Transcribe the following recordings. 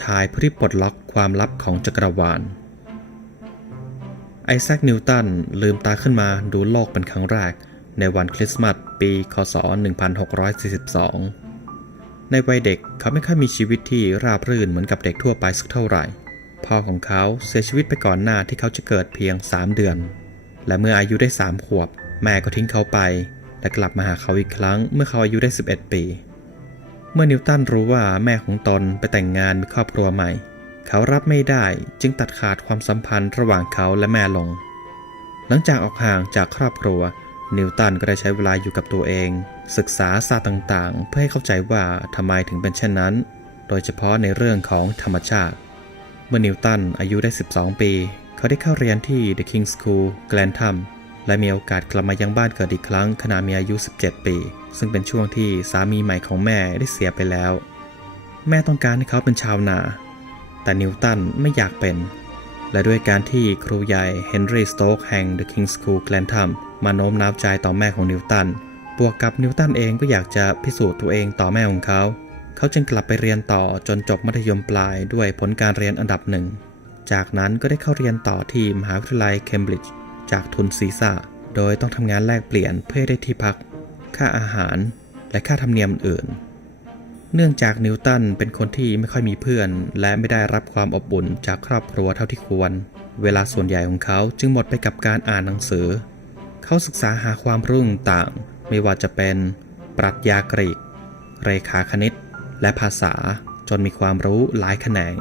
ชายผู้ที่ปลดล็อกความลับของจักรวาล ไอแซค นิวตัน ลืมตาขึ้นมาดูโลกเป็นครั้งแรก ในวันคริสต์มาสปี คศ 1642 ในวัยเด็กเขาไม่ค่อยมีชีวิตที่ราบรื่นเหมือนกับเด็กทั่วไปสักเท่าไหร่ พ่อของเขาเสียชีวิตไปก่อนหน้าที่เขาจะเกิดเพียง 3 เดือน และเมื่ออายุได้ 3 ขวบ แม่ก็ทิ้งเขาไป และกลับมาหาเขาอีกครั้งเมื่อเขาอายุได้ 11 ปี เมื่อนิวตันรู้ว่าแม่ของตนไปแต่งงานมีครอบครัวใหม่ เขารับไม่ได้จึงตัดขาดความสัมพันธ์ระหว่างเขาและแม่ลง หลังจากออกห่างจากครอบครัว นิวตันก็ได้ใช้เวลาอยู่กับตัวเอง ศึกษาศาสตร์ต่างๆ เพื่อให้เข้าใจว่าทำไมถึงเป็นเช่นนั้น โดยเฉพาะในเรื่องของธรรมชาติ เมื่อนิวตันอายุได้ 12 ปี เขาได้เข้าเรียนที่ The King's School Grantham และมีโอกาสกลับมายังบ้านเกิดอีกครั้งขณะมีอายุ 17 ปี ซึ่งเป็นช่วงที่สามีใหม่ของแม่ได้เสียไปแล้ว แม่ต้องการให้เขาเป็นชาวนา แต่นิวตันไม่อยากเป็น และด้วยการที่ครูใหญ่เฮนรี่สโต๊กแห่ง The King's School Grantham มาโน้มน้าวใจต่อแม่ของนิวตัน บวกกับนิวตันเองก็อยากจะพิสูจน์ตัวเองต่อแม่ของเขา เขาจึงกลับไปเรียนต่อจนจบมัธยมปลายด้วยผลการเรียนอันดับหนึ่ง จากนั้นก็ได้เข้าเรียนต่อที่มหาวิทยาลัยเคมบริดจ์จากทุนซีซ่าโดยต้องทำงานแลกเปลี่ยนเพื่อได้ที่พัก ค่าอาหาร และค่าธรรมเนียมอื่น เนื่องจากนิวตันเป็นคนที่ไม่ค่อยมีเพื่อน และไม่ได้รับความอบอุ่นจากครอบครัวเท่าที่ควร เวลาส่วนใหญ่ของเขาจึงหมดไปกับการอ่านหนังสือ เขาศึกษาหาความรู้ต่างๆไม่ว่าจะเป็น ปรัชญากรีก เรขาคณิต และภาษาจนมีความรู้หลายแขนง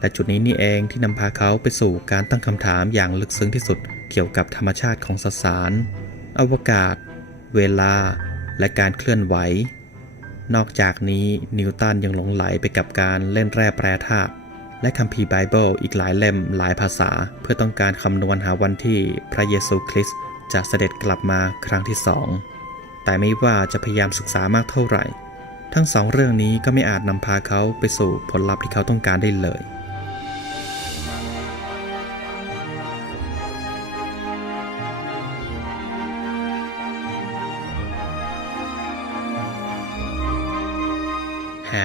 และจุดนี้นี่เองที่นำพาเขาไปสู่การตั้งคำถามอย่างลึกซึ้งที่สุดเกี่ยวกับธรรมชาติของสสาร อวกาศ เวลา และการเคลื่อนไหว นอกจากนี้นิวตันยังหลงไหลไปกับการเล่นแร่แปรธาตุและคัมภีร์ไบเบิลอีกหลายเล่มหลายภาษา เพื่อต้องการคำนวณหาวันที่พระเยซูคริสต์จะเสด็จกลับมาครั้งที่สอง แต่ไม่ว่าจะพยายามศึกษามากเท่าไหร่ ทั้งสองเรื่องนี้ก็ไม่อาจนำพาเขาไปสู่ผลลัพธ์ที่เขาต้องการได้เลย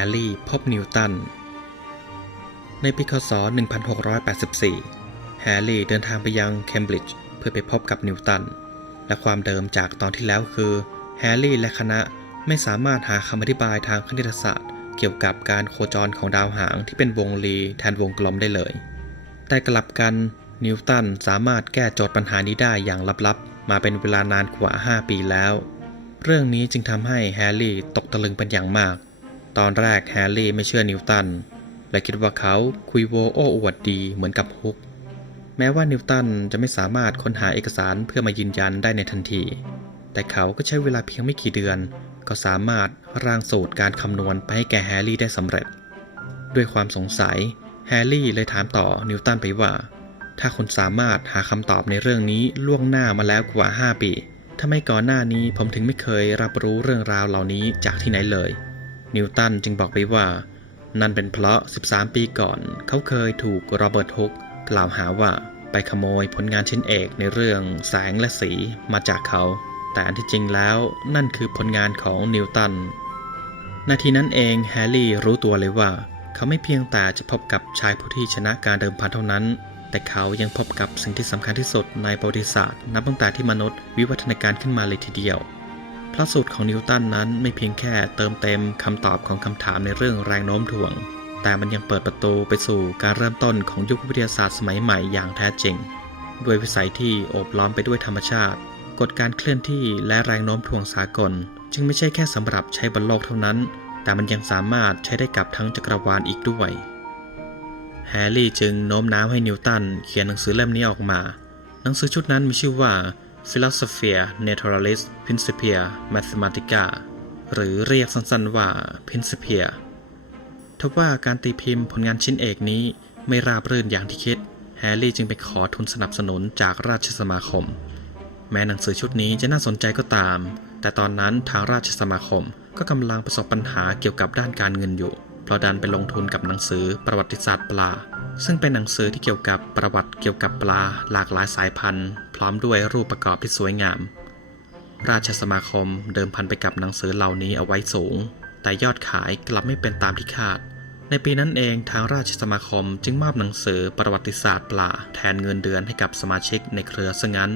ร์รี่พบนิวตัน ในปีคศ 1684 แฮร์รี่เดินทางไปยังเคมบริดจ์เพื่อไปพบกับนิวตัน และความเดิมจากตอนที่แล้วคือ แฮร์รี่และคณะไม่สามารถหาคำอธิบายทางคณิตศาสตร์ เกี่ยวกับการโคจรของดาวหางที่เป็นวงรีแทนวงกลมได้เลย แต่กลับกันนิวตันสามารถแก้โจทย์ปัญหานี้ได้อย่างลับๆ มาเป็นเวลานานกว่า 5 ปีแล้ว เรื่องนี้จึงทำให้แฮร์รี่ตกตะลึงเป็นอย่างมาก ตอนแรกแฮร์รี่ไม่เชื่อนิวตัน และคิดว่าเขาคุยโวโอ้อวดดีเหมือนกับฮุก แม้ว่านิวตันจะไม่สามารถค้นหาเอกสารเพื่อมายืนยันได้ในทันที แต่เขาก็ใช้เวลาเพียงไม่กี่เดือน ก็สามารถร่างสูตรการคำนวณไปให้แก่แฮร์รี่ได้สำเร็จ ด้วยความสงสัยแฮร์รี่เลยถามต่อนิวตันไปว่า ถ้าคุณสามารถหาคำตอบในเรื่องนี้ล่วงหน้ามาแล้วกว่า 5 ปีทำไมก่อนหน้านี้ผมถึงไม่เคยรับรู้เรื่องราวเหล่านี้จากที่ไหนเลย นิวตันจึงบอกไปว่า นั่นเป็นเพราะ 13 ปีก่อน เขาเคยถูกโรเบิร์ตฮุกกล่าวหาว่าไปขโมยผลงานชิ้นเอกในเรื่องแสงและสีมาจากเขา แต่อันที่จริงแล้วนั่นคือผลงานของนิวตัน นาทีนั้นเองแฮร์รี่รู้ตัวเลยว่า เขาไม่เพียงแต่จะพบกับชายผู้ที่ชนะการเดิมพันเท่านั้น แต่เขายังพบกับสิ่งที่สำคัญที่สุดในประวัติศาสตร์ นับตั้งแต่ที่มนุษย์วิวัฒนาการขึ้นมาเลยทีเดียว พระสูตรของนิวตันนั้นไม่เพียงแค่เติมเต็มคำตอบของคำถามในเรื่องแรงโน้มถ่วง แต่มันยังเปิดประตูไปสู่การเริ่มต้นของยุควิทยาศาสตร์สมัยใหม่อย่างแท้จริง ด้วยวิสัยที่โอบล้อมไปด้วยธรรมชาติ กฎการเคลื่อนที่และแรงโน้มถ่วงสากล จึงไม่ใช่แค่สำหรับใช้บนโลกเท่านั้น แต่มันยังสามารถใช้ได้กับทั้งจักรวาลอีกด้วย แฮร์รี่จึงโน้มน้าวให้นิวตันเขียนหนังสือเล่มนี้ออกมา หนังสือชุดนั้นมีชื่อว่า Philosophia Naturalis Principia Mathematica หรือเรียกสั้นๆว่า Principia ทว่าการตีพิมพ์ผลงานชิ้นเอกนี้ไม่ราบรื่นอย่างที่คิด แฮร์รี่จึงไปขอทุนสนับสนุนจากราชสมาคม แม้หนังสือชุดนี้จะน่าสนใจก็ตาม แต่ตอนนั้นทางราชสมาคมก็กำลังประสบปัญหาเกี่ยวกับด้านการเงินอยู่ เพราะดันไปลงทุนกับหนังสือประวัติศาสตร์ปลา ซึ่งเป็นหนังสือที่เกี่ยวกับประวัติเกี่ยวกับปลาหลากหลายสายพันธุ์ พร้อมด้วยรูปประกอบที่สวยงาม ราชสมาคมเดิมพันไปกับหนังสือเหล่านี้เอาไว้สูง แต่ยอดขายกลับไม่เป็นตามที่คาด ในปีนั้นเองทางราชสมาคมจึงมอบหนังสือประวัติศาสตร์ปลาแทนเงินเดือนให้กับสมาชิกในเครือซะงั้น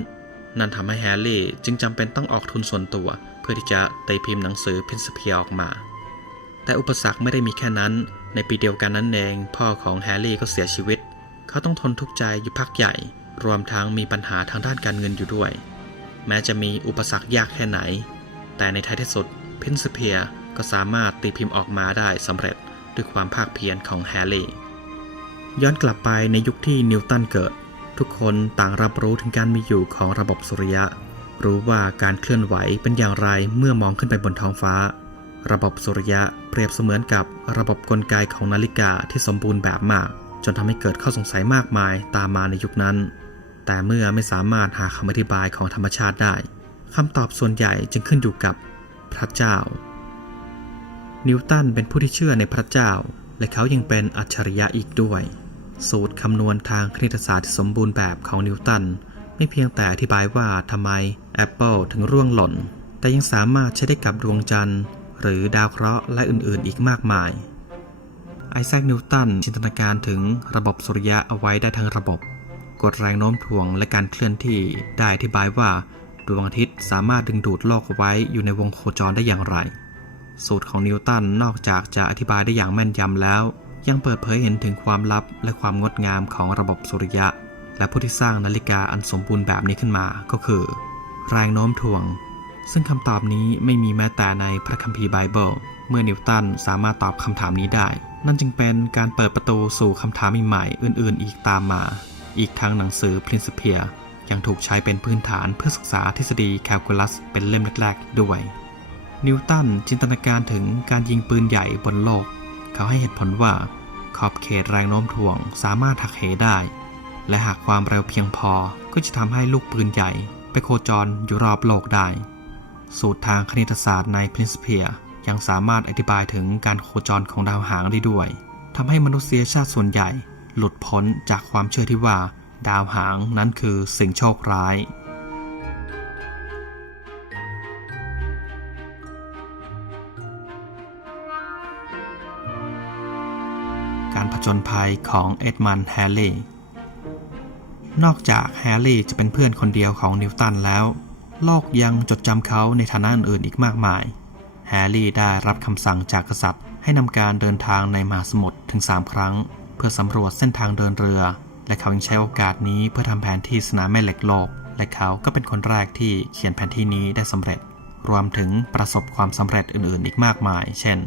นั่นทำให้แฮร์รี่จึงจำเป็นต้องออกทุนส่วนตัว เพื่อที่จะตีพิมพ์หนังสือพินสเพียออกมา แต่อุปสรรคไม่ได้มีแค่นั้น ในปีเดียวกันนั้นเอง พ่อของแฮร์รี่ก็เสียชีวิต เขาต้องทนทุกข์ใจอยู่พักใหญ่ รวมทั้งมีปัญหาทางด้านการเงินอยู่ด้วย แม้จะมีอุปสรรคยากแค่ไหน แต่ในท้ายที่สุดพินสเพียก็สามารถตีพิมพ์ออกมาได้สำเร็จด้วยความภาคเพียรของแฮร์รี่ย้อนกลับไปในยุคที่นิวตันเกิด ทุกคนต่างรับรู้ถึงการมีอยู่ของระบบสุริยะ รู้ว่าการเคลื่อนไหวเป็นอย่างไรเมื่อมองขึ้นไปบนท้องฟ้า ระบบสุริยะเปรียบเสมือนกับระบบกลไกของนาฬิกาที่สมบูรณ์แบบมาก จนทำให้เกิดข้อสงสัยมากมายตามมาในยุคนั้น แต่เมื่อไม่สามารถหาคำอธิบายของธรรมชาติได้คำตอบส่วนใหญ่จึงขึ้นอยู่กับพระเจ้า นิวตันเป็นผู้ที่เชื่อในพระเจ้า และเขายังเป็นอัจฉริยะอีกด้วย สูตรคำนวณทางคณิตศาสตร์ที่สมบูรณ์แบบของนิวตันไม่เพียงแต่อธิบายว่าทำไมแอปเปิลถึงร่วงหล่น แต่ยังสามารถใช้ได้กับดวงจันทร์ หรือดาวเคราะห์และอื่นๆ อีกมากมาย ไอแซคนิวตันจินตนาการถึงระบบสุริยะเอาไว้ได้ทั้งระบบ กฎแรงโน้มถ่วงและการเคลื่อนที่ได้อธิบายว่าดวงอาทิตย์สามารถดึงดูดโลกไว้อยู่ในวงโคจรได้อย่างไร สูตรของนิวตันนอกจากจะอธิบายได้อย่างแม่นยำแล้ว ยังเปิดเผยเห็นถึงความลับและความงดงามของระบบสุริยะ และผู้ที่สร้างนาฬิกาอันสมบูรณ์แบบนี้ขึ้นมาก็คือ แรงโน้มถ่วง ซึ่งคำตอบนี้ไม่มีแม้แต่ในพระคัมภีร์ไบเบิล เมื่อนิวตันสามารถตอบคำถามนี้ได้ นั่นจึงเป็นการเปิดประตูสู่คำถามใหม่ๆอื่นๆ อีกตามมา อีกทั้งหนังสือ Principia ยังถูกใช้เป็นพื้นฐานเพื่อศึกษาทฤษฎีแคลคูลัสเป็นเล่มแรกๆ ด้วย นิวตันจินตนาการถึงการยิงปืนใหญ่บนโลก เขาให้เหตุผลว่า ขอบเขตแรงโน้มถ่วงสามารถหักเหได้ และหากความเร็วเพียงพอก็จะทำให้ลูกปืนใหญ่ไปโคจรอยู่รอบโลกได้ สูตรทางคณิตศาสตร์ใน Principia ยังสามารถอธิบายถึงการโคจรของดาวหางได้ด้วยทำให้มนุษยชาติส่วนใหญ่ หลุดพ้นจากความเชื่อที่ว่า ดาวหางนั้นคือสิ่งโชคร้าย การผจญภัยของเอ็ดมันแฮร์รี่นอกจากแฮร์รี่จะเป็นเพื่อนคนเดียวของนิวตันแล้ว โลกยังจดจำเขาในฐานะอื่นๆอีกมากมาย แฮร์รี่ได้รับคำสั่งจากกษัตริย์ ให้นำการเดินทางในมหาสมุทรถึง 3 ครั้ง เพื่อสำรวจเส้นทางเดินเรือ และเขายังใช้โอกาสนี้เพื่อทำแผนที่สนามแม่เหล็กโลก และเขาก็เป็นคนแรกที่เขียนแผนที่นี้ได้สำเร็จ รวมถึงประสบความสำเร็จอื่นๆ อีกมากมาย เช่น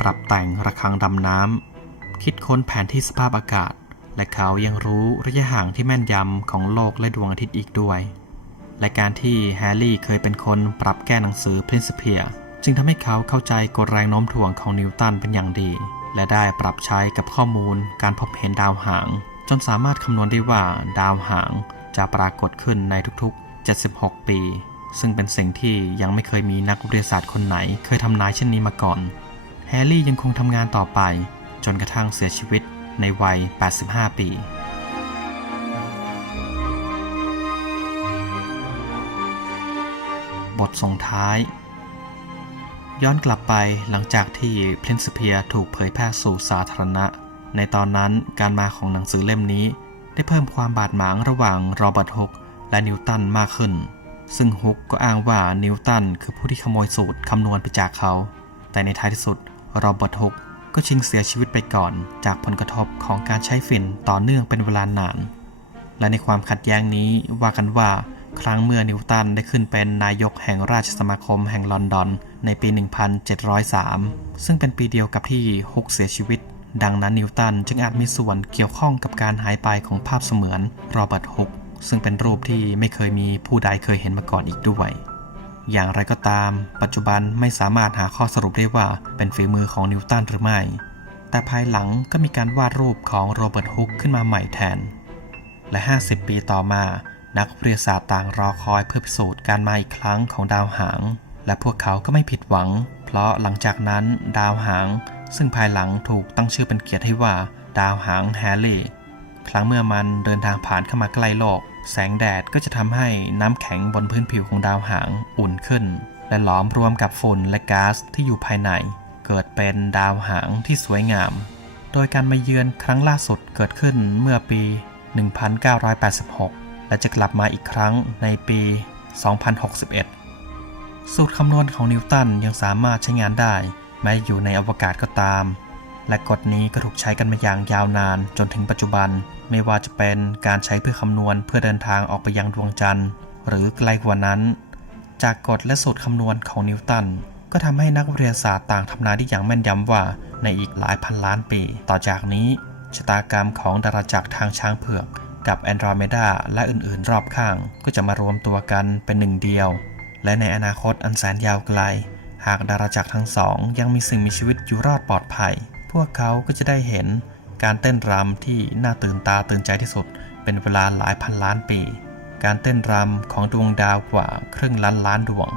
ปรับแต่งระฆังดำน้ำคิดค้นแผนที่สภาพอากาศ และเขายังรู้ระยะห่างที่แม่นยำของโลกและดวงอาทิตย์อีกด้วย และการที่แฮร์รี่เคยเป็นคนปรับแก้หนังสือ Principia จึงทำให้เขาเข้าใจกฎแรงโน้มถ่วงของนิวตันเป็นอย่างดี และได้ปรับใช้กับข้อมูลการพบเห็นดาวหาง จนสามารถคำนวณได้ว่าดาวหางจะปรากฏขึ้นในทุกๆ 76 ปี ซึ่งเป็นสิ่งที่ยังไม่เคยมีนักวิทยาศาสตร์คนไหน เคยทำนายเช่นนี้มาก่อน แฮร์รี่ยังคงทำงานต่อไป จนกระทั่งเสียชีวิตในวัย 85 ปี บทส่งท้าย ย้อนกลับไปหลังจากที่ Principia ถูกเผยแพร่สู่สาธารณะ ในตอนนั้นการมาของหนังสือเล่มนี้ ได้เพิ่มความบาดหมางระหว่างโรเบิร์ตฮุกและนิวตันมากขึ้น ซึ่งฮุกก็อ้างว่านิวตันคือผู้ที่ขโมยสูตรคำนวณไปจากเขา แต่ในท้ายที่สุดโรเบิร์ตฮุกก็ชิงเสียชีวิตไปก่อนจากผลกระทบของการใช้ฝิ่นต่อเนื่องเป็นเวลานาน และในความขัดแย้งนี้ว่ากันว่า ครั้งเมื่อนิวตันได้ขึ้นเป็นนายกแห่งราชสมาคมแห่งลอนดอน ในปี 1703 ซึ่งเป็นปีเดียวกับที่ฮุกเสียชีวิต ดังนั้นนิวตันจึงอาจมีส่วนเกี่ยวข้องกับการหายไปของภาพเสมือนโรเบิร์ตฮุกซึ่งเป็นรูปที่ไม่เคยมีผู้ใดเคยเห็นมาก่อนอีกด้วย อย่างไรก็ตาม ปัจจุบันไม่สามารถหาข้อสรุปได้ว่าเป็นฝีมือของนิวตันหรือไม่ แต่ภายหลังก็มีการวาดรูปของโรเบิร์ตฮุกขึ้นมาใหม่แทน และ 50 ปีต่อมา นักวิทยาศาสตร์ต่างรอคอยเพื่อพิสูจน์การมาอีกครั้งของดาวหาง และพวกเขาก็ไม่ผิดหวัง เพราะหลังจากนั้นดาวหาง ซึ่งภายหลังถูกตั้งชื่อเป็นเกียรติให้ว่า ดาวหางแฮร์รี่ ครั้งเมื่อมันเดินทางผ่านเข้ามาใกล้โลก แสงแดดก็จะทำให้น้ำแข็งบนพื้นผิวของดาวหางอุ่นขึ้น และหลอมรวมกับฝุ่นและก๊าซที่อยู่ภายใน เกิดเป็นดาวหางที่สวยงาม โดยการมาเยือนครั้งล่าสุดเกิดขึ้นเมื่อปี 1986 และจะกลับมาอีกครั้งในปี 2061 สูตรคำนวณของนิวตันยังสามารถใช้งานได้ แม้อยู่ในอวกาศก็ตาม และกฎนี้ก็ถูกใช้กันมาอย่างยาวนานจนถึงปัจจุบัน ไม่ว่าจะเป็นการใช้เพื่อคำนวณเพื่อเดินทางออกไปยังดวงจันทร์ หรือไกลกว่านั้น จากกฎและสูตรคำนวณของนิวตันก็ทำให้นักวิทยาศาสตร์ต่างทำนายได้อย่างแม่นยำว่าในอีกหลายพันล้านปี ต่อจากนี้ชะตากรรมของดาราจักรทางช้างเผือก กับแอนดรอเมดาและอื่นๆ รอบข้างก็จะมารวมตัวกันเป็นหนึ่งเดียว และในอนาคตอันแสนยาวไกล หากดาราจักรทั้งสองยังมีสิ่งมีชีวิตอยู่รอดปลอดภัย พวกเขาก็จะได้เห็นการเต้นรำที่น่าตื่นตาตื่นใจที่สุด เป็นเวลาหลายพันล้านปี การเต้นรำของดวงดาวกว่าครึ่งล้านล้านดวง